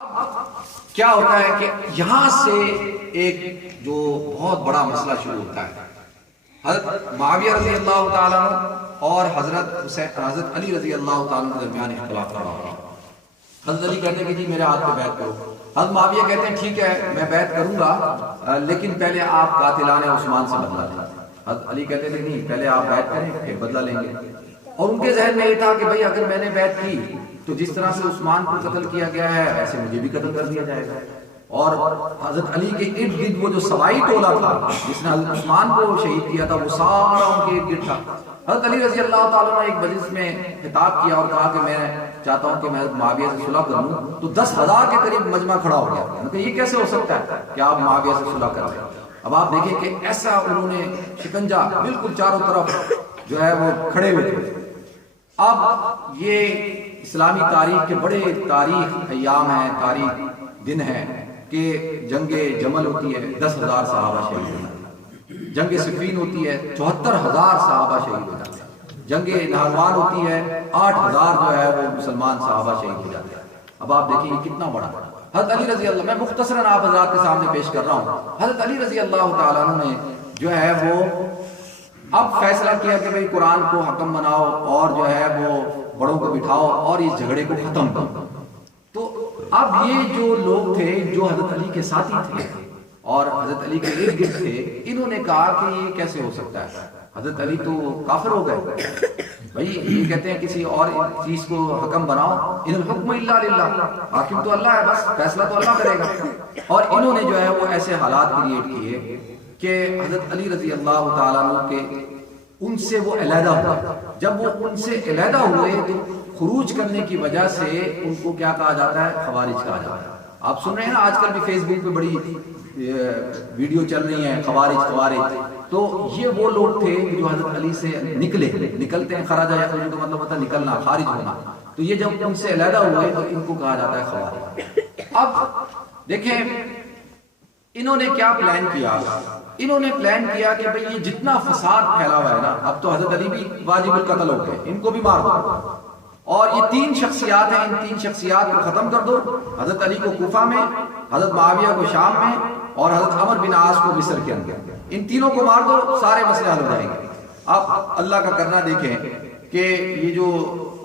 کیا ہوتا ہے کہ یہاں سے ایک جو بہت بڑا مسئلہ شروع ہوتا ہے. حضرت معاویہ رضی اللہ تعالیٰ اور حضرت علی رضی اللہ تعالیٰ کے درمیان اختلاف کھڑا ہوتا ہے. حضرت علی کہتے ہیں کہ جی میرے ہاتھ پہ بیعت کرو. حضرت معاویہ کہتے ہیں ٹھیک ہے میں بیعت کروں گا لیکن پہلے آپ قاتلان عثمان سے بدلہ لیں. حضرت علی کہتے ہیں نہیں پہلے آپ بیعت کریں پھر بدلہ لیں گے. اور ان کے ذہن میں یہ تھا کہ بھائی اگر میں نے بیعت کی تو جس طرح سے عثمان کو قتل کیا گیا ہے ایسے مجھے بھی قتل کر دیا جائے گا. اور حضرت علی کے ارد گرد وہ جو سوائی ٹولہ تھا جس نے حضرت عثمان کو شہید کیا تھا وہ سارا ان کے ارد گرد تھا. حضرت علی رضی اللہ تعالیٰ نے ایک مجلس میں خطاب کیا اور کہا کہ میں چاہتا ہوں کہ میں حضرت معاویہ سے صلح کر لوں. تو 10,000 کے قریب مجمع کھڑا ہو گیا کہ یہ کیسے ہو سکتا ہے کہ آپ معاویہ سے صلح کر رہے ہیں. اب آپ دیکھیں کہ ایسا انہوں نے شکنجہ بالکل چاروں طرف جو ہے وہ کھڑے ہوئے تھے. اب یہ اسلامی تاریخ کے بڑے تاریخ ایام ہیں, تاریخ دن ہیں کہ جنگ جمل ہوتی ہے 10,000 صحابہ شہید ہو جاتے ہیں. جنگ صفین ہوتی ہے 74,000 صحابہ شہید ہو جاتے ہیں. جنگ نہروان ہوتی ہے 8,000 جو ہے وہ مسلمان صحابہ شہید ہو جاتے ہیں. اب آپ دیکھیں یہ کتنا بڑا. حضرت علی رضی اللہ, میں مختصراً آپ حضرات کے سامنے پیش کر رہا ہوں. حضرت علی رضی اللہ تعالیٰ عنہ نے جو ہے وہ اب فیصلہ کیا کہ بھئی قرآن کو حکم بناؤ اور جو ہے وہ بڑوں کو بٹھاؤ اور اس جھگڑے کو ختم کرو. تو اب یہ جو لوگ تھے جو حضرت علی کے ساتھی تھے اور حضرت علی کے ارد گرد تھے, انہوں نے کہا کہ یہ کیسے ہو سکتا ہے, حضرت علی تو کافر ہو گئے. بھائی یہ کہتے ہیں کسی اور چیز کو حکم بناؤ, ان الحکم الا للہ, حاکم تو اللہ ہے, بس فیصلہ تو اللہ کرے گا. اور انہوں نے جو ہے وہ ایسے حالات کریٹ کیے کہ حضرت علی رضی اللہ تعالیٰ عنہ کے ان سے وہ علیحدہ ہوئے. جب وہ ان سے علیحدہ ہوئے تو خروج کرنے کی وجہ سے ان کو کیا کہا جاتا ہے, خوارج کہا جاتا ہے. آپ سن رہے ہیں نا آج کل بھی فیس بک پہ بڑی ویڈیو چل رہی ہیں خوارج. تو یہ وہ لوگ تھے جو حضرت علی سے نکلتے ہیں, خراج یا خروج کا مطلب ہوتا ہے نکلنا, خارج ہونا. تو یہ جب ان سے علیحدہ ہوئے تو ان کو کہا جاتا ہے خوارج. اب دیکھیں انہوں نے کیا پلان کیا. انہوں نے پلان کیا کہ بھئی یہ جتنا فساد پھیلا ہوا ہے نا, اب تو حضرت علی بھی واجب القتل ہو گئے, ان کو بھی مار دو. اور یہ 3 شخصیات ہیں, ان 3 شخصیات کو ختم کر دو. حضرت علی کو کوفہ میں, حضرت معاویہ کو شام میں اور حضرت عمر بن عاص کو مصر کے اندر. ان تینوں کو مار دو, سارے مسئلے حل ہو جائیں گے. آپ اللہ کا کرنا دیکھیں کہ یہ جو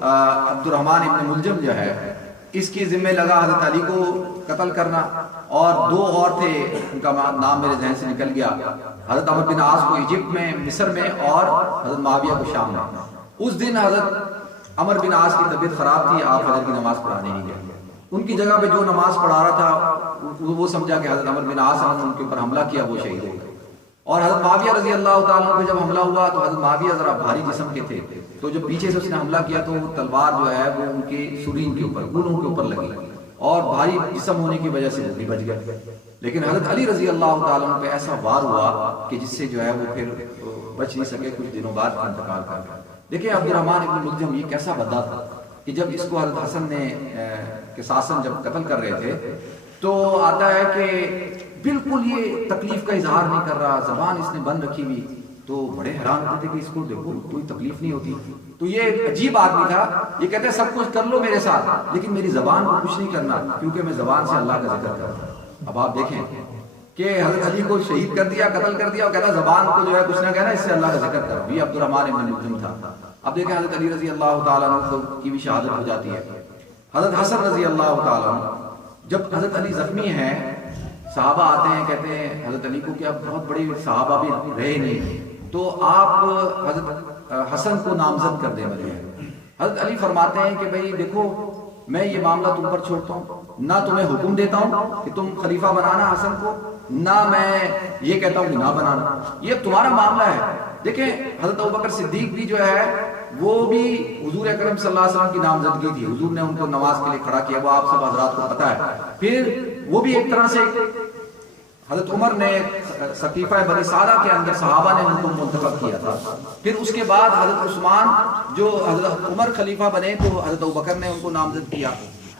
عبد الرحمن ابن ملجم جو ہے اس کی ذمہ لگا حضرت علی کو قتل کرنا, اور 2 اور تھے ان کا نام میرے ذہن سے نکل گیا, حضرت عمر بن عاص کو ایجپٹ میں, مصر میں, اور حضرت معاویہ کو شام میں. اس دن حضرت عمر بن عاص کی طبیعت خراب تھی, آپ فجر کی نماز پڑھانے نہیں گئے. ان کی جگہ پہ جو نماز پڑھا رہا تھا وہ سمجھا کہ حضرت عمر بن عاص نے ان کے اوپر حملہ کیا, وہ شہید ہو گئے. اور حضرت معاویہ رضی اللہ تعالیٰ پہ جب حملہ ہوا تو حضرت معاویہ ذرا بھاری جسم کے تھے, تو جب پیچھے سے اس نے حملہ کیا تو وہ تلوار جو ہے وہ ان کے سرین کے اوپر, گونوں کے اوپر لگی, اور بھاری جسم ہونے کی وجہ سے وہ بھی بچ گئے. لیکن حضرت علی رضی اللہ تعالیٰ پہ ایسا وار ہوا کہ جس سے جو ہے وہ پھر بچ نہیں سکے, کچھ دنوں بعد انتقال کر گئے. دیکھیں عبد الرحمن ابن ملجم یہ کیسا بندہ تھا کہ جب اس کو حضرت حسن نے قصاصاً جب قتل کر رہے تھے تو آتا ہے کہ بالکل یہ تکلیف کا اظہار نہیں کر رہا, زبان اس نے بند رکھی ہوئی. تو بڑے حیران ہوتے تھے کہ اس کو دیکھو کوئی تکلیف نہیں ہوتی. تو یہ عجیب آدمی تھا, یہ کہتے ہیں سب کچھ کر لو میرے ساتھ لیکن میری زبان کو کچھ نہیں کرنا کیونکہ میں زبان سے اللہ کا ذکر کرتا ہوں. اب آپ دیکھیں کہ حضرت علی کو شہید کر دیا, قتل کر دیا, اور کہتا زبان کو جو ہے کچھ نہ کہنا, اس سے اللہ کا ذکر کرو. یہ عبد الرحمن ابن ملجم تھا. اب دیکھیں حضرت علی رضی اللہ تعالیٰ عنہ کی بھی شہادت ہو جاتی ہے. حضرت حسن رضی اللہ تعالیٰ عنہ جب حضرت علی زخمی ہیں, صحابہ آتے ہیں کہتے ہیں حضرت علی کو کہ اب بہت بڑے صحابہ بھی رہے نہیں, تو آپ حضرت حسن کو نامزد کر دیں. حضرت علی فرماتے ہیں کہ بھئی دیکھو میں یہ معاملہ تم پر چھوڑتا ہوں, نہ تمہیں حکم دیتا ہوں کہ تم خلیفہ بنانا حسن کو, نہ میں یہ کہتا ہوں کہ نہ بنانا, یہ تمہارا معاملہ ہے. دیکھیں حضرت ابوبکر صدیق بھی جو ہے وہ بھی حضور اکرم صلی اللہ علیہ وسلم کی نامزدگی تھی, حضور نے ان کو نماز کے لیے کھڑا کیا, وہ آپ سب حضرات کو پتہ ہے. پھر وہ بھی ایک طرح سے حضرت عمر نے سقیفہ بنی سارہ کے اندر صحابہ نے ان کو منتخب کیا تھا. پھر اس کے بعد حضرت عثمان جو حضرت عمر خلیفہ بنے تو حضرت ابوبکر نے ان کو نامزد کیا.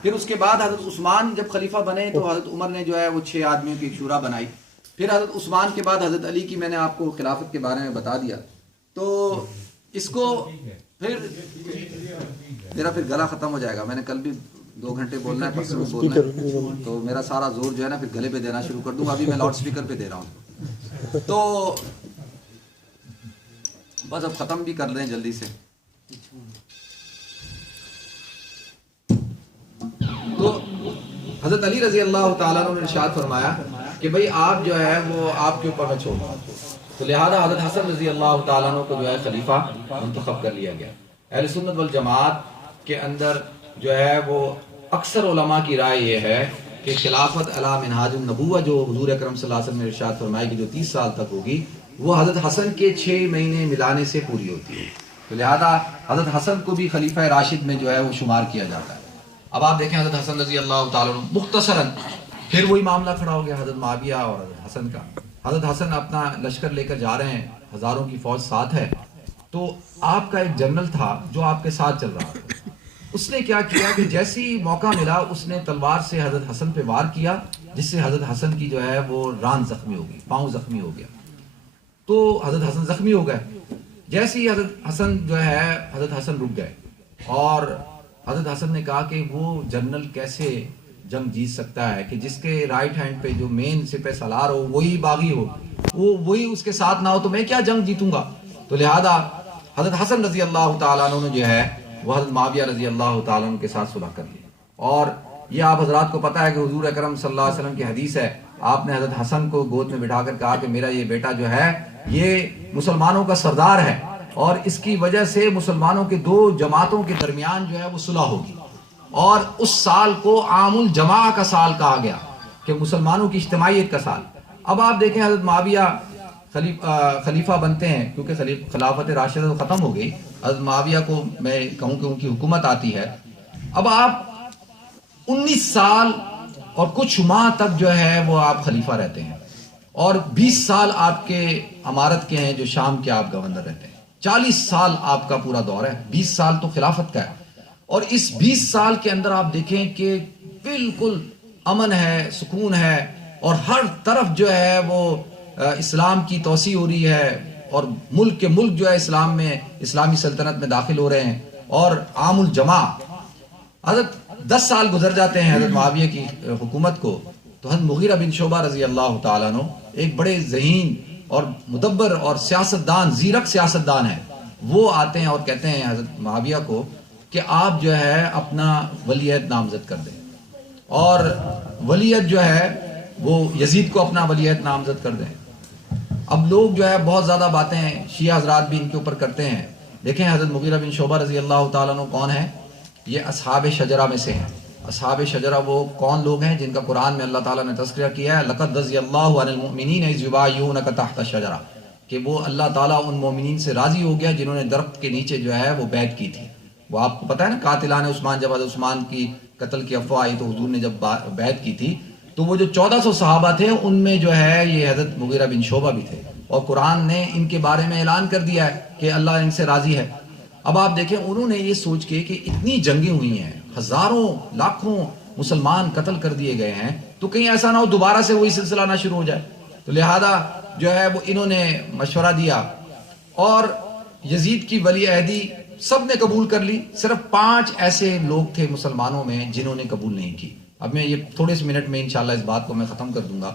پھر اس کے بعد حضرت عثمان جب خلیفہ بنے تو حضرت عمر نے جو ہے وہ 6 آدمیوں کی شورا بنائی. پھر حضرت عثمان کے بعد حضرت علی کی میں نے آپ کو خلافت کے بارے میں بتا دیا. تو اس کو پھر میرا پھر گلا ختم ہو جائے گا, میں نے کل بھی 2 گھنٹے بولنا ہے، پرسنل بولنا ہے، تو میرا سارا زور جو ہے نا پھر گلے پہ دینا شروع کر دوں گا. ابھی میں لاؤڈ اسپیکر پہ دے رہا ہوں. تو بس اب ختم بھی کر لیں جلدی سے. تو حضرت علی رضی اللہ تعالیٰ عنہ نے ارشاد فرمایا کہ بھئی آپ جو ہے وہ آپ کے اوپر میں چھوڑ رہا ہوں. تو لہذا حضرت حسن رضی اللہ تعالیٰ عنہ کو جو ہے خلیفہ منتخب کر لیا گیا. اہل سنت والجماعت کے اندر جو ہے وہ اکثر علماء کی رائے یہ ہے کہ خلافت علی منہاج النبوہ جو حضور اکرم صلی اللہ علیہ وسلم نے ارشاد فرمائی کہ جو 30 سال تک ہوگی، وہ حضرت حسن کے 6 مہینے ملانے سے پوری ہوتی ہے. تو لہذا حضرت حسن کو بھی خلیفہ راشد میں جو ہے وہ شمار کیا جاتا ہے. اب آپ دیکھیں حضرت حسن رضی اللہ تعالیٰ عنہ مختصراً پھر وہی معاملہ کھڑا ہو گیا حضرت معاویہ اور حضرت حسن کا. حضرت حسن اپنا لشکر لے کر جا رہے ہیں، ہزاروں کی فوج ساتھ ہے. تو آپ کا ایک جنرل تھا جو آپ کے ساتھ چل رہا تھا. اس نے کیا کیا کہ جیسی موقع ملا اس نے تلوار سے حضرت حسن پہ وار کیا، جس سے حضرت حسن کی جو ہے وہ ران زخمی ہو گئی، پاؤں زخمی ہو گیا. تو حضرت حسن زخمی ہو گئے. جیسے ہی حضرت حسن جو ہے حضرت حسن رک گئے اور حضرت حسن نے کہا کہ وہ جنرل کیسے جنگ جیت سکتا ہے کہ جس کے رائٹ ہینڈ پہ جو مین سپہ سالار ہو وہی باغی ہو، وہی اس کے ساتھ نہ ہو تو میں کیا جنگ جیتوں گا. تو لہذا حضرت حسن رضی اللہ تعالیٰ عنہ نے جو ہے وہ حضرت معاویہ رضی اللہ تعالیٰ عنہ کے ساتھ صلح کر لی. اور یہ آپ حضرات کو پتہ ہے کہ حضور اکرم صلی اللہ علیہ وسلم کی حدیث ہے، آپ نے حضرت حسن کو گود میں بٹھا کر کہا کہ میرا یہ بیٹا جو ہے یہ مسلمانوں کا سردار ہے اور اس کی وجہ سے مسلمانوں کے 2 جماعتوں کے درمیان جو ہے وہ صلح ہوگی. اور اس سال کو عام الجماع کا سال کہا گیا کہ مسلمانوں کی اجتماعیت کا سال. اب آپ دیکھیں حضرت معاویہ خلیفہ بنتے ہیں کیونکہ خلافت راشدہ ختم ہو گئی. حضرت معاویہ کو میں کہوں کہ ان کی حکومت آتی ہے. اب آپ 19 سال اور کچھ ماہ تک جو ہے وہ آپ خلیفہ رہتے ہیں اور 20 سال آپ کے امارت کے ہیں جو شام کے آپ گورنر رہتے ہیں. 40 سال آپ کا پورا دور ہے، 20 سال تو خلافت کا ہے. اور اس 20 سال کے اندر آپ دیکھیں کہ بالکل امن ہے، سکون ہے اور ہر طرف جو ہے وہ اسلام کی توسیع ہو رہی ہے اور ملک کے ملک جو ہے اسلام میں اسلامی سلطنت میں داخل ہو رہے ہیں اور عام الجماع. حضرت 10 سال گزر جاتے ہیں حضرت معاویہ کی حکومت کو تو حضرت مغیرہ بن شعبہ رضی اللہ تعالیٰ عنہ ایک بڑے ذہین اور مدبر اور سیاستدان، زیرک سیاستدان ہیں. وہ آتے ہیں اور کہتے ہیں حضرت معاویہ کو کہ آپ جو ہے اپنا ولی عہد نامزد کر دیں اور ولی عہد جو ہے وہ یزید کو اپنا ولی عہد نامزد کر دیں. اب لوگ جو ہے بہت زیادہ باتیں شیعہ حضرات بھی ان کے اوپر کرتے ہیں. دیکھیں حضرت مغیرہ بن شعبہ رضی اللہ تعالیٰ عنہ کون ہیں؟ یہ اصحاب شجرہ میں سے ہیں. اصحاب شجرہ وہ کون لوگ ہیں جن کا قرآن میں اللہ تعالیٰ نے تذکرہ کیا ہے، لقد رضی اللہ عن المؤمنین اذ یبایعونک تحت الشجرہ، کہ وہ اللہ تعالیٰ ان مومنین سے راضی ہو گیا جنہوں نے درخت کے نیچے جو ہے وہ بیعت کی تھی. وہ آپ کو پتہ ہے نا قاتلان عثمان، جب حضرت عثمان کی قتل کی افواہ آئی تو حضور نے جب بیعت کی تھی تو وہ جو 1400 صحابہ تھے ان میں جو ہے یہ حضرت مغیرہ بن شعبہ بھی تھے اور قرآن نے ان کے بارے میں اعلان کر دیا ہے کہ اللہ ان سے راضی ہے. اب آپ دیکھیں انہوں نے یہ سوچ کے کہ اتنی جنگیں ہوئی ہیں، ہزاروں لاکھوں مسلمان قتل کر دیے گئے ہیں، تو کہیں ایسا نہ ہو دوبارہ سے وہی سلسلہ نہ شروع ہو جائے. تو لہذا جو ہے وہ انہوں نے مشورہ دیا اور یزید کی ولی عہدی سب نے قبول کر لی. صرف 5 ایسے لوگ تھے مسلمانوں میں جنہوں نے قبول نہیں کی. اب میں یہ تھوڑے سے منٹ میں انشاءاللہ اس بات کو میں ختم کر دوں گا.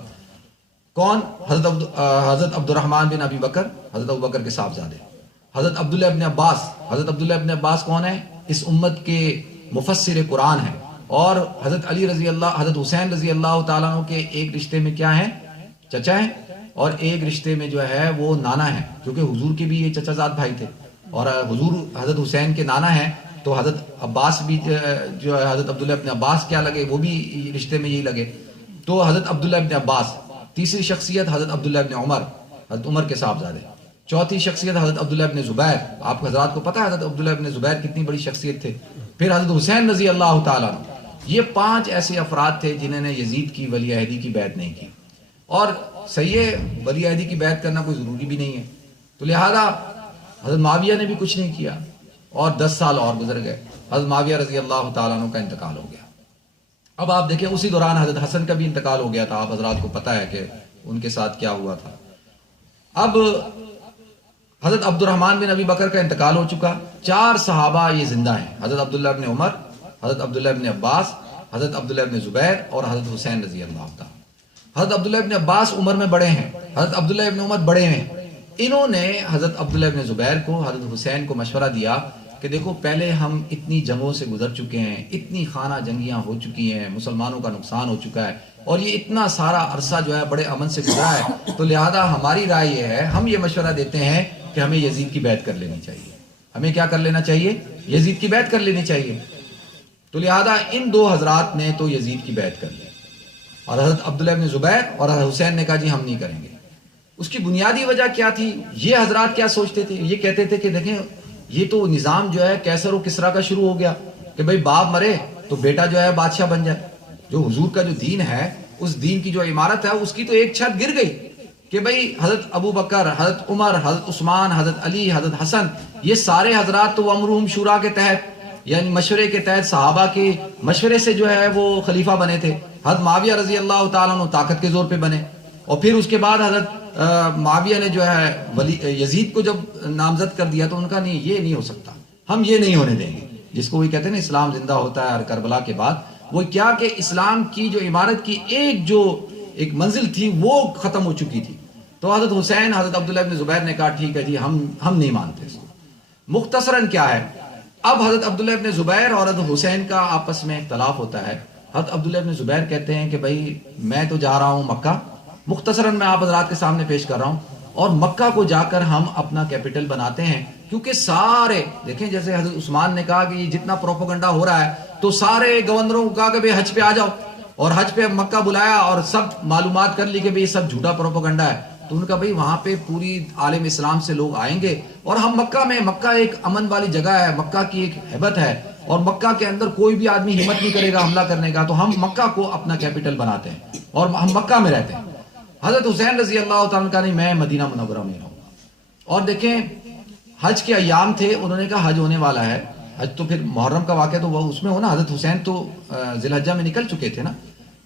کون؟ حضرت عبد الرحمن بن ابی بکر، حضرت ابو بکر کے صاحبزادے. حضرت عبداللہ ابن عباس. حضرت عبداللہ ابن عباس کون ہے؟ اس امت کے مفسر قرآن ہیں. اور حضرت علی رضی اللہ، حضرت حسین رضی اللہ تعالیٰ عنہ کے ایک رشتے میں کیا ہیں؟ چچا ہیں، اور ایک رشتے میں جو ہے وہ نانا ہیں، کیونکہ حضور کے بھی یہ چچا زاد بھائی تھے اور حضور حضرت حسین کے نانا ہیں. تو حضرت عباس بھی جو ہے حضرت عبداللہ ابن عباس کیا لگے، وہ بھی رشتے میں یہی لگے. تو حضرت عبداللہ ابن عباس. تیسری شخصیت حضرت عبداللہ ابن عمر، حضرت عمر کے صاحبزادے. چوتھی شخصیت حضرت عبداللہ ابن زبیر. آپ حضرات کو پتہ ہے حضرت عبداللہ ابن زبیر کتنی بڑی شخصیت تھے. پھر حضرت حسین رضی اللہ تعالیٰ عنہ. یہ 5 ایسے افراد تھے جنہوں نے یزید کی ولی عہدی کی بیعت نہیں کی. اور صحیح ہے، ولی عہدی کی بیعت کرنا کوئی ضروری بھی نہیں ہے. تو لہذا حضرت معاویہ نے بھی کچھ نہیں کیا اور 10 سال اور گزر گئے. حضرت معاویہ رضی اللہ تعالیٰ عنہ کا انتقال ہو گیا. اب آپ دیکھیں اسی دوران حضرت حسن کا بھی انتقال ہو گیا تھا. آپ حضرات کو پتہ ہے کہ ان کے ساتھ کیا ہوا تھا. اب حضرت عبد الرحمن بن ابی بکر کا انتقال ہو چکا. 4 صحابہ یہ زندہ ہیں، حضرت عبداللہ ابن عمر، حضرت عبداللہ ابن عباس، حضرت عبداللہ ابن زبیر اور حضرت حسین رضی اللہ تعالیٰ۔ حضرت عبداللہ ابن عباس عمر میں بڑے ہیں، حضرت عبداللہ ابن عمر بڑے ہیں، انہوں نے حضرت عبداللہ ابن زبیر کو، حضرت حسین کو مشورہ دیا کہ دیکھو پہلے ہم اتنی جنگوں سے گزر چکے ہیں، اتنی خانہ جنگیاں ہو چکی ہیں، مسلمانوں کا نقصان ہو چکا ہے، اور یہ اتنا سارا عرصہ جو ہے بڑے امن سے گزرا ہے، تو لہذا ہماری رائے یہ ہے، ہم یہ مشورہ دیتے ہیں کہ ہمیں یزید کی بیعت کر لینی چاہیے۔ ہمیں کیا کر لینا چاہیے؟ یزید کی بیعت کر لینی چاہیے۔ تو لہذا ان دو حضرات نے تو یزید کی بیعت کر لی، اور حضرت عبداللہ ابن زبیر اور حضرت حسین نے کہا جی ہم نہیں کریں گے۔ اس کی بنیادی وجہ کیا تھی؟ یہ حضرات کیا سوچتے تھے؟ یہ کہتے تھے کہ دیکھیں یہ تو نظام جو ہے کیسر و کسرا کا شروع ہو گیا کہ بھئی باپ مرے تو بیٹا جو ہے بادشاہ بن جائے۔ جو حضور کا جو دین ہے، اس دین کی جو عمارت ہے، اس کی تو ایک چھت گر گئی کہ بھئی حضرت ابو بکر، حضرت عمر، حضرت عثمان، حضرت علی، حضرت حسن، یہ سارے حضرات تو امرہم شورا کے تحت، یعنی مشورے کے تحت، صحابہ کے مشورے سے جو ہے وہ خلیفہ بنے تھے۔ حضرت معاویہ رضی اللہ تعالیٰ عنہ طاقت کے زور پہ بنے، اور پھر اس کے بعد حضرت معاویہ نے جو ہے یزید کو جب نامزد کر دیا تو ان کا نہیں، یہ نہیں ہو سکتا، ہم یہ نہیں ہونے دیں گے۔ جس کو وہ کہتے ہیں نا اسلام زندہ ہوتا ہے کربلا کے بعد، وہ کیا کہ اسلام کی جو عمارت کی ایک منزل تھی وہ ختم ہو چکی تھی۔ تو حضرت حسین، حضرت عبداللہ ابن زبیر نے کہا ٹھیک ہے جی ہم نہیں مانتے اس کو۔ مختصراً کیا ہے، اب حضرت عبداللہ ابن زبیر اور حضرت حسین کا آپس میں اختلاف ہوتا ہے۔ حضرت عبداللہ ابن زبیر کہتے ہیں کہ بھائی میں تو جا رہا ہوں مکہ، مختصراً میں آپ حضرات کے سامنے پیش کر رہا ہوں، اور مکہ کو جا کر ہم اپنا کیپٹل بناتے ہیں، کیونکہ سارے دیکھیں جیسے حضرت عثمان نے کہا کہ یہ جتنا پروپیگنڈا ہو رہا ہے تو سارے گورنروں کو کہا کہ بھئی حج پہ آ جاؤ، اور حج پہ مکہ بلایا اور سب معلومات کر لی کہ بھئی یہ سب جھوٹا پروپیگنڈا ہے۔ تو ان کا بھئی وہاں پہ پوری عالم اسلام سے لوگ آئیں گے، اور ہم مکہ ایک امن والی جگہ ہے، مکہ کی ایک ہیبت ہے، اور مکہ کے اندر کوئی بھی آدمی ہمت نہیں کرے گا حملہ کرنے کا، تو ہم مکہ کو اپنا کیپٹل بناتے ہیں اور ہم مکہ میں رہتے ہیں۔ حضرت حسین رضی اللہ تعالیٰ کا نہیں، میں مدینہ منورہ میں رہوں گا۔ اور دیکھیں حج کے ایام تھے، انہوں نے کہا حج ہونے والا ہے، حج تو پھر محرم کا واقعہ تو وہ اس میں ہونا، حضرت حسین تو ذی الحجہ میں نکل چکے تھے نا،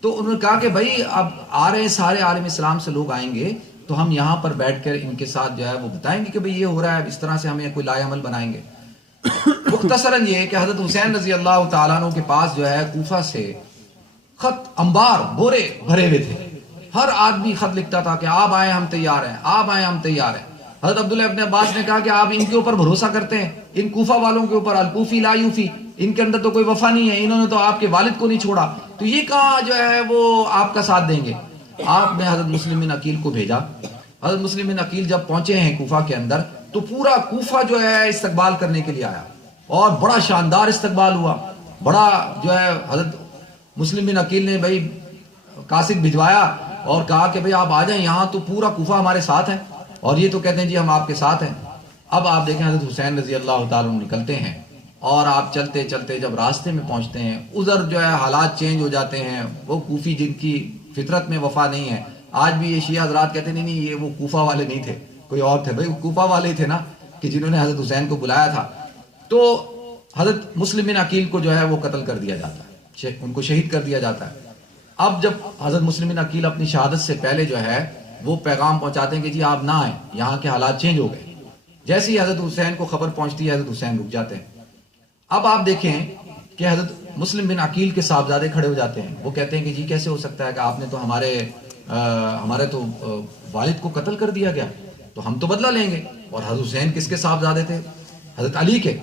تو انہوں نے کہا کہ بھائی اب آ رہے سارے عالم اسلام سے لوگ آئیں گے، تو ہم یہاں پر بیٹھ کر ان کے ساتھ جو ہے وہ بتائیں گے کہ بھئی یہ ہو رہا ہے، اس طرح سے ہمیں کوئی لائے عمل بنائیں گے۔ مختصراً یہ کہ حضرت حسین رضی اللہ تعالیٰ عنہ کے پاس جو ہے کوفہ سے خط انبار بورے بھرے ہوئے تھے، ہر آدمی خط لکھتا تھا کہ آپ آئیں ہم تیار ہیں، آپ آئیں ہم تیار ہیں۔ حضرت عبداللہ ابن عباس نے کہا کہ آپ ان کے اوپر بھروسہ کرتے ہیں، ان کوفہ والوں کے اوپر، الکوفی لا یوفی، ان کے اندر تو کوئی وفا نہیں ہے، انہوں نے تو آپ کے والد کو نہیں چھوڑا، تو یہ کہاں جو ہے وہ آپ کا ساتھ دیں گے۔ آپ نے حضرت مسلم بن عقیل کو بھیجا۔ حضرت مسلم بن عقیل جب پہنچے ہیں کوفہ کے اندر، تو پورا کوفہ جو ہے استقبال کرنے کے لیے آیا، اور بڑا شاندار استقبال ہوا، بڑا جو ہے حضرت مسلم بن عقیل نے بھائی قاصد بھجوایا اور کہا کہ بھئی آپ آ جائیں یہاں، تو پورا کوفہ ہمارے ساتھ ہے، اور یہ تو کہتے ہیں جی ہم آپ کے ساتھ ہیں۔ اب آپ دیکھیں حضرت حسین رضی اللہ تعالیٰ نکلتے ہیں، اور آپ چلتے چلتے جب راستے میں پہنچتے ہیں، ادھر جو ہے حالات چینج ہو جاتے ہیں۔ وہ کوفی جن کی فطرت میں وفا نہیں ہے، آج بھی یہ شیعہ حضرات کہتے ہیں نہیں یہ وہ کوفہ والے نہیں تھے، کوئی اور تھے۔ بھئی وہ کوفہ والے ہی تھے نا، کہ جنہوں نے حضرت حسین کو بلایا تھا۔ تو حضرت مسلم بن عقیل کو جو ہے وہ قتل کر دیا جاتا ہے، ان کو شہید کر دیا جاتا ہے۔ اب جب حضرت مسلم بن عقیل اپنی شہادت سے پہلے جو ہے وہ پیغام پہنچاتے ہیں کہ جی آپ نہ آئیں، یہاں کے حالات چینج ہو گئے۔ جیسے ہی حضرت حسین کو خبر پہنچتی ہے، حضرت حسین رک جاتے ہیں۔ اب آپ دیکھیں کہ حضرت مسلم بن عقیل کے صاحبزادے کھڑے ہو جاتے ہیں، وہ کہتے ہیں کہ جی کیسے ہو سکتا ہے کہ آپ نے تو ہمارے تو والد کو قتل کر دیا گیا، تو ہم تو بدلہ لیں گے۔ اور حضرت حسین کس کے صاحبزادے تھے؟ حضرت علی کے۔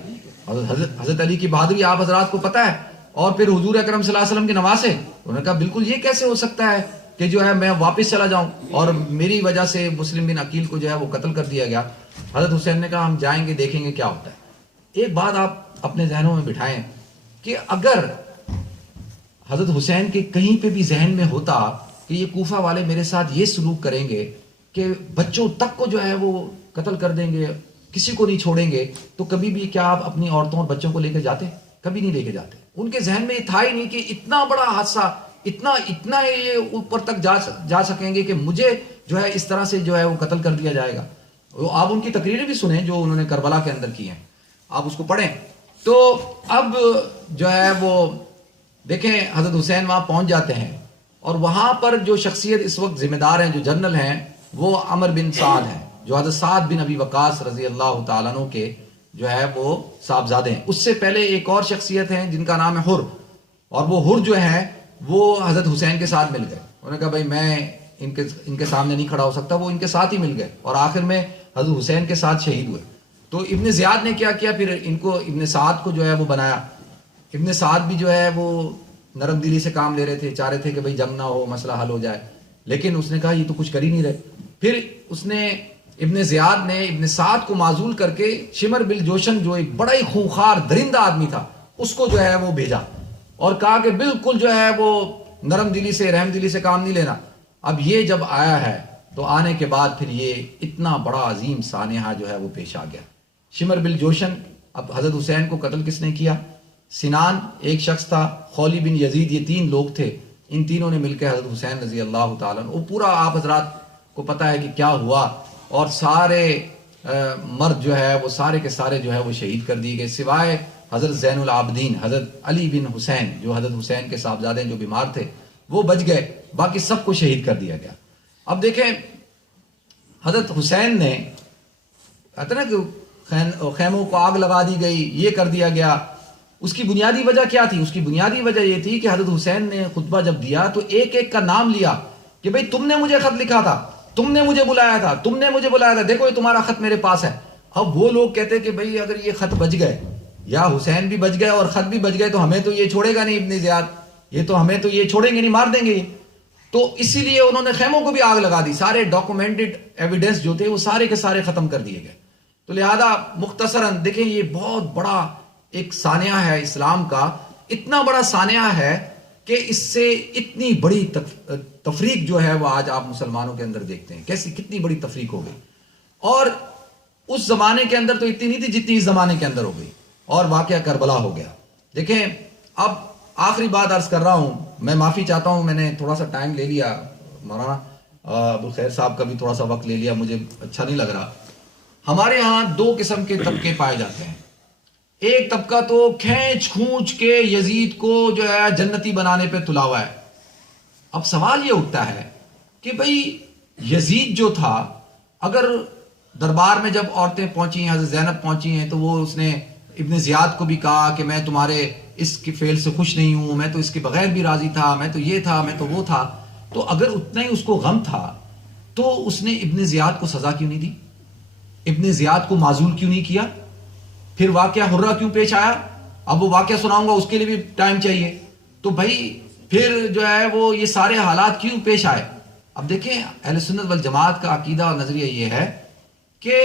حضرت علی کی بہادری آپ حضرات کو پتہ ہے، اور پھر حضور اکرم صلی اللہ علیہ وسلم کے نواسے۔ انہوں نے کہا بالکل یہ کیسے ہو سکتا ہے کہ جو ہے میں واپس چلا جاؤں اور میری وجہ سے مسلم بن عقیل کو جو ہے وہ قتل کر دیا گیا۔ حضرت حسین نے کہا ہم جائیں گے دیکھیں گے کیا ہوتا ہے۔ ایک بات آپ اپنے ذہنوں میں بٹھائیں کہ اگر حضرت حسین کے کہیں پہ بھی ذہن میں ہوتا کہ یہ کوفہ والے میرے ساتھ یہ سلوک کریں گے کہ بچوں تک کو جو ہے وہ قتل کر دیں گے، کسی کو نہیں چھوڑیں گے، تو کبھی بھی کیا آپ اپنی عورتوں اور بچوں کو لے کے جاتے؟ کبھی نہیں لے کے جاتے۔ ان کے ذہن میں یہ تھا ہی نہیں کہ اتنا بڑا حادثہ، اتنا یہ اوپر تک جا سکیں گے کہ مجھے جو ہے اس طرح سے جو ہے وہ قتل کر دیا جائے گا۔ آپ ان کی تقریریں بھی سنیں جو انہوں نے کربلا کے اندر کی ہیں، آپ اس کو پڑھیں۔ تو اب جو ہے وہ دیکھیں حضرت حسین وہاں پہنچ جاتے ہیں، اور وہاں پر جو شخصیت اس وقت ذمہ دار ہیں، جو جنرل ہیں، وہ عمر بن سعد ہیں، جو حضرت سعد بن ابی وقاص رضی اللہ تعالیٰ عنہ کے جو ہے وہ صاحبزادے ہیں. اس سے پہلے ایک اور شخصیت ہیں جن کا نام ہے حر, اور وہ حر جو ہے وہ حضرت حسین کے ساتھ مل گئے. انہوں نے کہا بھائی میں ان کے سامنے نہیں کھڑا ہو سکتا, وہ ان کے ساتھ ہی مل گئے اور آخر میں حضرت حسین کے ساتھ شہید ہوئے. تو ابن زیاد نے کیا کیا, پھر ان کو ابن سعد کو جو ہے وہ بنایا. ابن سعد بھی جو ہے وہ نرم دلی سے کام لے رہے تھے, چاہ رہے تھے کہ بھائی جنگ نہ ہو, مسئلہ حل ہو جائے, لیکن اس نے کہا یہ تو کچھ کر ہی نہیں رہے. پھر اس نے ابن زیاد نے ابن سعد کو معزول کر کے شمر بل جوشن جو ایک بڑا ہی خونخوار درندہ آدمی تھا اس کو جو ہے وہ بھیجا اور کہا کہ بالکل جو ہے وہ نرم دلی سے رحم دلی سے کام نہیں لینا. اب یہ جب آیا ہے تو آنے کے بعد پھر یہ اتنا بڑا عظیم سانحہ جو ہے وہ پیش آ گیا. شمر بل جوشن, اب حضرت حسین کو قتل کس نے کیا؟ سنان ایک شخص تھا, خولی بن یزید, یہ 3 لوگ تھے. ان تینوں نے مل کے حضرت حسین رضی اللہ تعالیٰ عنہ, وہ پورا آپ حضرات کو پتہ ہے کہ کیا ہوا, اور سارے مرد جو ہے وہ سارے کے سارے جو ہے وہ شہید کر دیے گئے, سوائے حضرت زین العابدین حضرت علی بن حسین جو حضرت حسین کے صاحبزادے جو بیمار تھے وہ بچ گئے, باقی سب کو شہید کر دیا گیا. اب دیکھیں حضرت حسین نے کہتے نا کہ خیموں کو آگ لگا دی گئی, یہ کر دیا گیا. اس کی بنیادی وجہ کیا تھی؟ اس کی بنیادی وجہ یہ تھی کہ حضرت حسین نے خطبہ جب دیا تو ایک ایک کا نام لیا کہ بھئی تم نے مجھے خط لکھا تھا, تم نے مجھے بلایا تھا, تم نے مجھے بلایا تھا, دیکھو یہ تمہارا خط میرے پاس ہے. اب وہ لوگ کہتے کہ بھئی اگر یہ خط بچ گئے, یا حسین بھی بچ گئے اور خط بھی بچ گئے, تو ہمیں تو یہ چھوڑے گا نہیں ابن زیاد, یہ تو ہمیں تو یہ چھوڑیں گے نہیں, مار دیں گے. تو اسی لیے انہوں نے خیموں کو بھی آگ لگا دی, سارے ڈاکومنٹڈ ایویڈنس جو تھے وہ سارے کے سارے ختم کر دیے گئے. تو لہذا مختصراً دیکھیں یہ بہت بڑا ایک سانحہ ہے اسلام کا, اتنا بڑا سانحہ ہے کہ اس سے اتنی بڑی تفریق جو ہے وہ آج آپ مسلمانوں کے اندر دیکھتے ہیں, کیسی کتنی بڑی تفریق ہو گئی. اور اس زمانے کے اندر تو اتنی نہیں تھی جتنی اس زمانے کے اندر ہو گئی, اور واقعہ کربلا ہو گیا. دیکھیں اب آخری بات عرض کر رہا ہوں, میں معافی چاہتا ہوں میں نے تھوڑا سا ٹائم لے لیا, مولانا ابوالخیر صاحب کا بھی تھوڑا سا وقت لے لیا, مجھے اچھا نہیں لگ رہا. ہمارے ہاں 2 قسم کے طبقے پائے جاتے ہیں. ایک طبقہ تو کھینچ کھونچ کے یزید کو جو ہے جنتی بنانے پہ تلا ہوا ہے. اب سوال یہ اٹھتا ہے کہ بھئی یزید جو تھا, اگر دربار میں جب عورتیں پہنچی ہیں, حضرت زینب پہنچی ہیں, تو وہ اس نے ابن زیاد کو بھی کہا کہ میں تمہارے اس کے فعل سے خوش نہیں ہوں, میں تو اس کے بغیر بھی راضی تھا, میں تو یہ تھا, میں تو وہ تھا. تو اگر اتنا ہی اس کو غم تھا تو اس نے ابن زیاد کو سزا کیوں نہیں دی, ابن زیاد کو معزول کیوں نہیں کیا؟ پھر واقعہ حرہ کیوں پیش آیا؟ اب وہ واقعہ سناؤں گا, اس کے لیے بھی ٹائم چاہیے. تو بھائی پھر جو ہے وہ یہ سارے حالات کیوں پیش آئے؟ اب دیکھیں اہل سنت والجماعت کا عقیدہ اور نظریہ یہ ہے کہ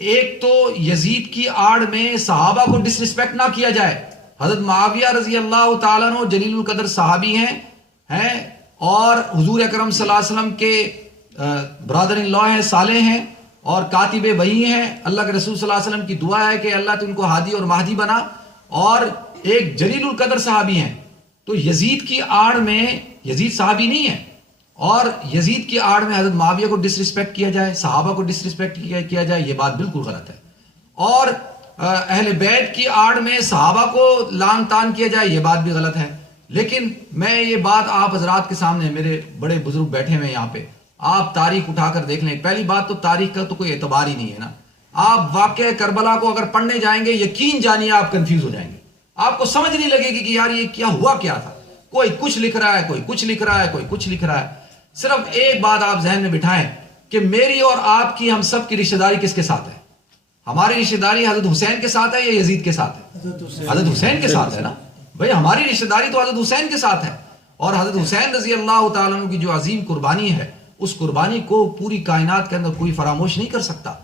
ایک تو یزید کی آڑ میں صحابہ کو ڈس رسپیکٹ نہ کیا جائے. حضرت معاویہ رضی اللہ تعالیٰ عنہ جلیل القدر صحابی ہیں اور حضور اکرم صلی اللہ علیہ وسلم کے برادر ان لا ہیں, صالح ہیں اور کاتب وحی ہیں. اللہ کے رسول صلی اللہ علیہ وسلم کی دعا ہے کہ اللہ تو ان کو ہادی اور مہدی بنا, اور ایک جلیل القدر صحابی ہیں. تو یزید کی آڑ میں, یزید صحابی نہیں ہے, اور یزید کی آڑ میں حضرت معاویہ کو ڈس رسپیکٹ کیا جائے, صحابہ کو ڈس رسپیکٹ کیا جائے, یہ بات بالکل غلط ہے. اور اہل بیت کی آڑ میں صحابہ کو لان تان کیا جائے, یہ بات بھی غلط ہے. لیکن میں یہ بات آپ حضرات کے سامنے, میرے بڑے بزرگ بیٹھے ہوئے یہاں پہ, آپ تاریخ اٹھا کر دیکھ لیں. پہلی بات تو تاریخ کا تو کوئی اعتبار ہی نہیں ہے نا. آپ واقعہ کربلا کو اگر پڑھنے جائیں گے, یقین جانیے آپ کنفیوز ہو جائیں گے, آپ کو سمجھ نہیں لگے گی کہ یار یہ کیا ہوا کیا تھا. کوئی کچھ لکھ رہا ہے, کوئی کچھ لکھ رہا ہے, کوئی کچھ لکھ رہا ہے. صرف ایک بات آپ ذہن میں بٹھائیں کہ میری اور آپ کی, ہم سب کی رشتہ داری کس کے ساتھ ہے؟ ہماری رشتہ داری حضرت حسین کے ساتھ ہے یا یزید کے ساتھ ہے؟ حضرت حسین کے ساتھ ہے نا بھئی. ہماری رشتہ داری تو حضرت حسین کے ساتھ ہے, اور حضرت حسین رضی اللہ تعالیٰ عنہ کی جو عظیم قربانی ہے, اس قربانی کو پوری کائنات کے اندر کوئی فراموش نہیں کر سکتا.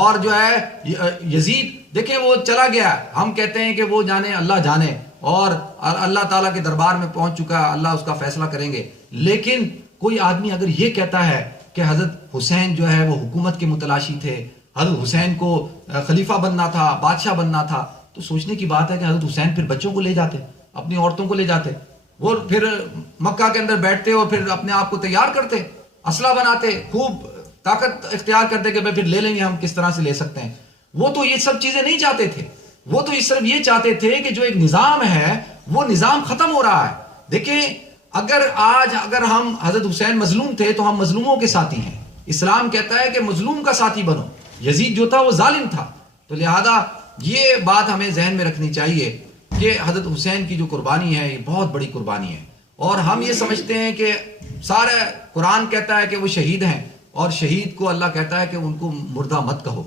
اور جو ہے یزید دیکھیں وہ چلا گیا, ہم کہتے ہیں کہ وہ جانے اللہ جانے, اور اللہ تعالیٰ کے دربار میں پہنچ چکا, اللہ اس کا فیصلہ کریں گے. لیکن کوئی آدمی اگر یہ کہتا ہے کہ حضرت حسین جو ہے وہ حکومت کے متلاشی تھے, حضرت حسین کو خلیفہ بننا تھا, بادشاہ بننا تھا, تو سوچنے کی بات ہے کہ حضرت حسین پھر بچوں کو لے جاتے, اپنی عورتوں کو لے جاتے, وہ پھر مکہ کے اندر بیٹھتے اور پھر اپنے آپ کو تیار کرتے, اسلحہ بناتے, خوب طاقت اختیار کرتے کہ پھر لے لیں گے ہم, کس طرح سے لے سکتے ہیں. وہ تو یہ سب چیزیں نہیں چاہتے تھے, وہ تو صرف یہ چاہتے تھے کہ جو ایک نظام ہے وہ نظام ختم ہو رہا ہے. دیکھیں اگر ہم حضرت حسین مظلوم تھے تو ہم مظلوموں کے ساتھی ہیں. اسلام کہتا ہے کہ مظلوم کا ساتھی بنو. یزید جو تھا وہ ظالم تھا, تو لہذا یہ بات ہمیں ذہن میں رکھنی چاہیے کہ حضرت حسین کی جو قربانی ہے یہ بہت بڑی قربانی ہے، اور ہم یہ سمجھتے ہیں کہ سارا قرآن کہتا ہے کہ وہ شہید ہیں، اور شہید کو اللہ کہتا ہے کہ ان کو مردہ مت کہو،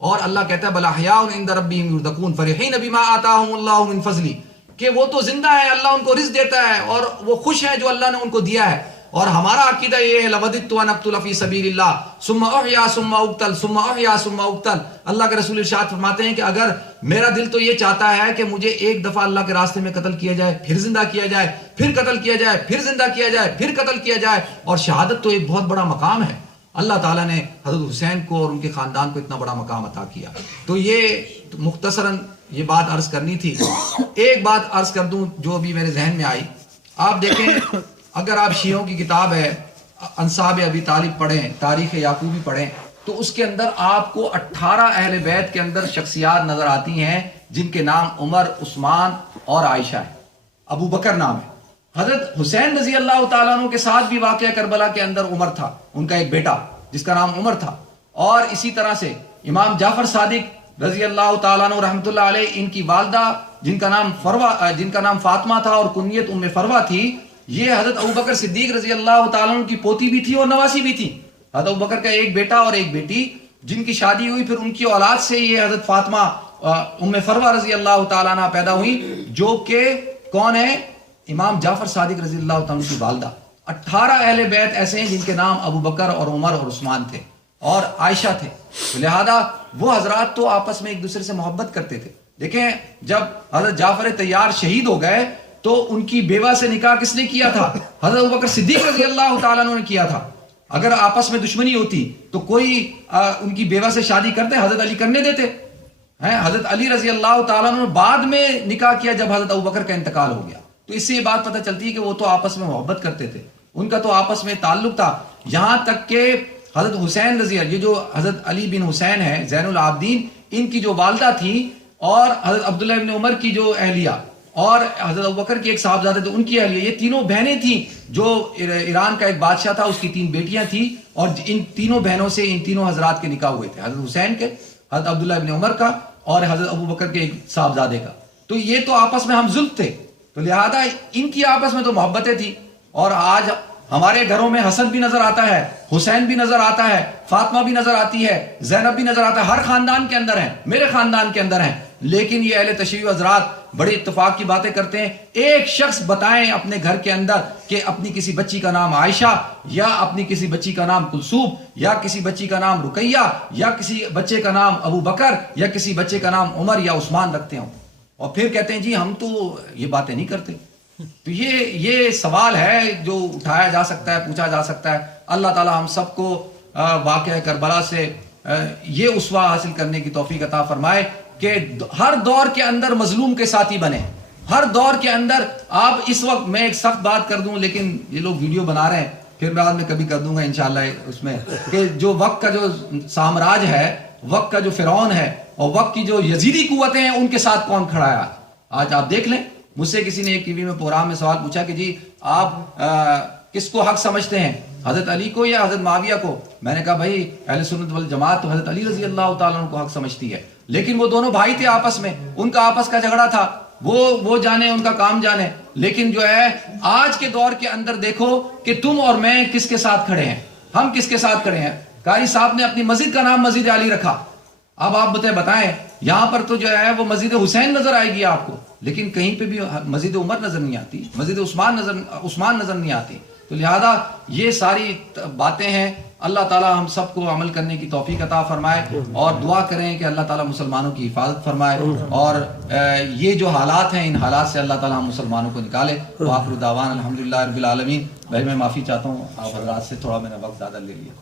اور اللہ کہتا ہے بل احیاء عند ربہم یرزقون فرحین بما آتاہم اللہ من فضلہ، کہ وہ تو زندہ ہے، اللہ ان کو رزق دیتا ہے اور وہ خوش ہیں جو اللہ نے ان کو دیا ہے۔ اور ہمارا عقیدہ یہ ہے لوددت ان اقتل فی سبیل اللہ ثم احیا ثم اقتل ثم احیا ثم اقتل، اللہ کے رسول ارشاد فرماتے ہیں کہ اگر میرا دل تو یہ چاہتا ہے کہ مجھے ایک دفعہ اللہ کے راستے میں قتل کیا جائے، پھر زندہ کیا جائے، پھر قتل کیا جائے، پھر زندہ کیا جائے، پھر قتل کیا جائے، اور شہادت تو ایک بہت بڑا مقام ہے۔ اللہ تعالیٰ نے حضرت حسین کو اور ان کے خاندان کو اتنا بڑا مقام عطا کیا۔ تو یہ مختصراً یہ بات عرض کرنی تھی۔ ایک بات عرض کر دوں جو ابھی میرے ذہن میں آئی، آپ دیکھیں اگر آپ شیعوں کی کتاب ہے انصاب ابی طالب پڑھیں، تاریخ یعقوبی پڑھیں، تو اس کے اندر آپ کو 18 اہل بیت کے اندر شخصیات نظر آتی ہیں جن کے نام عمر، عثمان اور عائشہ ہے، ابو بکر نام ہے۔ حضرت حسین رضی اللہ تعالیٰ عنہ کے ساتھ بھی واقعہ کربلا کے اندر عمر تھا، ان کا ایک بیٹا جس کا نام عمر تھا، اور اسی طرح سے امام جعفر صادق رضی اللہ تعالیٰ عنہ رحمۃ اللہ علیہ، ان کی والدہ جن کا نام فاطمہ تھا اور کنیت ام فروہ تھی، یہ حضرت ابوبکر صدیق رضی اللہ تعالیٰ عنہ کی پوتی بھی تھی اور نواسی بھی تھی۔ حضرت ابوبکر کا ایک بیٹا اور ایک بیٹی جن کی شادی ہوئی، پھر ان کی اولاد سے یہ حضرت فاطمہ ام فروہ رضی اللہ تعالیٰ عنہ پیدا ہوئی، جو کہ کون ہے؟ امام جعفر صادق رضی اللہ تعالیٰ عنہ کی والدہ۔ 18 اہل بیت ایسے ہیں جن کے نام ابو بکر اور عمر اور عثمان تھے اور عائشہ تھے، لہذا وہ حضرات تو آپس میں ایک دوسرے سے محبت کرتے تھے۔ دیکھیں جب حضرت جعفر طیار شہید ہو گئے تو ان کی بیوہ سے نکاح کس نے کیا تھا؟ حضرت ابوبکر صدیق رضی اللہ تعالیٰ عنہ نے کیا تھا۔ اگر آپس میں دشمنی ہوتی تو کوئی ان کی بیوہ سے شادی کرتے؟ حضرت علی کرنے دیتے ہیں؟ حضرت علی رضی اللہ تعالیٰ عنہ نے بعد میں نکاح کیا جب حضرت ابوبکر کا انتقال ہو گیا۔ تو اس سے یہ بات پتہ چلتی ہے کہ وہ تو آپس میں محبت کرتے تھے، ان کا تو آپس میں تعلق تھا، یہاں تک کہ حضرت حسین رضی اللہ، یہ جو حضرت علی بن حسین ہے زین العابدین، ان کی جو والدہ تھی، اور حضرت عبداللہ بن عمر کی جو اہلیہ، اور حضرت ابوبکر کی ایک صاحبزادہ تھے ان کی اہلیہ، یہ تینوں بہنیں تھیں۔ جو ایران کا ایک بادشاہ تھا اس کی 3 بیٹیاں تھیں، اور ان تینوں بہنوں سے ان تینوں حضرات کے نکاح ہوئے تھے، حضرت حسین کے، حضرت عبداللہ بن عمر کا اور حضرت ابوبکر کے ایک صاحبزادے کا۔ تو یہ تو آپس میں ہم زلف تھے، تو لہذا ان کی آپس میں تو محبتیں تھیں۔ اور آج ہمارے گھروں میں حسن بھی نظر آتا ہے، حسین بھی نظر آتا ہے، فاطمہ بھی نظر آتی ہے، زینب بھی نظر آتا ہے، ہر خاندان کے اندر ہیں، میرے خاندان کے اندر ہیں، لیکن یہ اہل تشیع حضرات بڑے اتفاق کی باتیں کرتے ہیں۔ ایک شخص بتائیں اپنے گھر کے اندر کہ اپنی کسی بچی کا نام عائشہ، یا اپنی کسی بچی کا نام کلثوم، یا کسی بچی کا نام رقیہ، یا کسی بچے کا نام ابو بکر، یا کسی بچے کا نام عمر یا عثمان رکھتے ہوں، اور پھر کہتے ہیں جی ہم تو یہ باتیں نہیں کرتے۔ تو یہ سوال ہے جو اٹھایا جا سکتا ہے، پوچھا جا سکتا ہے۔ اللہ تعالی ہم سب کو واقعہ کربلا سے یہ اسوہ حاصل کرنے کی توفیق عطا فرمائے کہ ہر دور کے اندر مظلوم کے ساتھی بنے، ہر دور کے اندر۔ آپ اس وقت میں ایک سخت بات کر دوں، لیکن یہ لوگ ویڈیو بنا رہے ہیں، پھر بعد میں کبھی کر دوں گا انشاءاللہ اس میں، کہ جو وقت کا جو سامراج ہے، وقت کا جو فرعون ہے، اور وقت کی جو یزیدی قوتیں ہیں، ان کے ساتھ کون کھڑا ہے آج آپ دیکھ لیں۔ مجھ سے کسی نے ایک ٹی وی میں پروگرام میں سوال پوچھا کہ جی آپ کس کو حق سمجھتے ہیں، حضرت علی کو یا حضرت معاویہ کو؟ میں نے کہا بھائی اہل سنت والجماعت تو حضرت علی رضی اللہ تعالیٰ عنہ کو حق سمجھتی ہے، لیکن وہ دونوں بھائی تھے آپس میں، ان کا آپس کا جھگڑا تھا، وہ جانے ان کا کام جانے۔ لیکن جو ہے آج کے دور کے اندر دیکھو کہ تم اور میں کس کے ساتھ کھڑے ہیں، ہم کس کے ساتھ کھڑے ہیں۔ قاری صاحب نے اپنی مسجد کا نام مسجد علی رکھا، اب آپ بتائیں یہاں پر تو جو ہے وہ مسجد حسین نظر آئے گی آپ کو، لیکن کہیں پہ بھی مسجد عمر نظر نہیں آتی، مسجد عثمان نظر نہیں آتی۔ تو لہذا یہ ساری باتیں ہیں۔ اللہ تعالی ہم سب کو عمل کرنے کی توفیق عطا فرمائے، اور دعا کریں کہ اللہ تعالی مسلمانوں کی حفاظت فرمائے، اور یہ جو حالات ہیں ان حالات سے اللہ تعالی ہم مسلمانوں کو نکالے۔ وآخر دعوانا الحمدللہ رب العالمین۔ بھائی میں معافی چاہتا ہوں، آپ حضرات سے تھوڑا میں نے وقت زیادہ لے لیا۔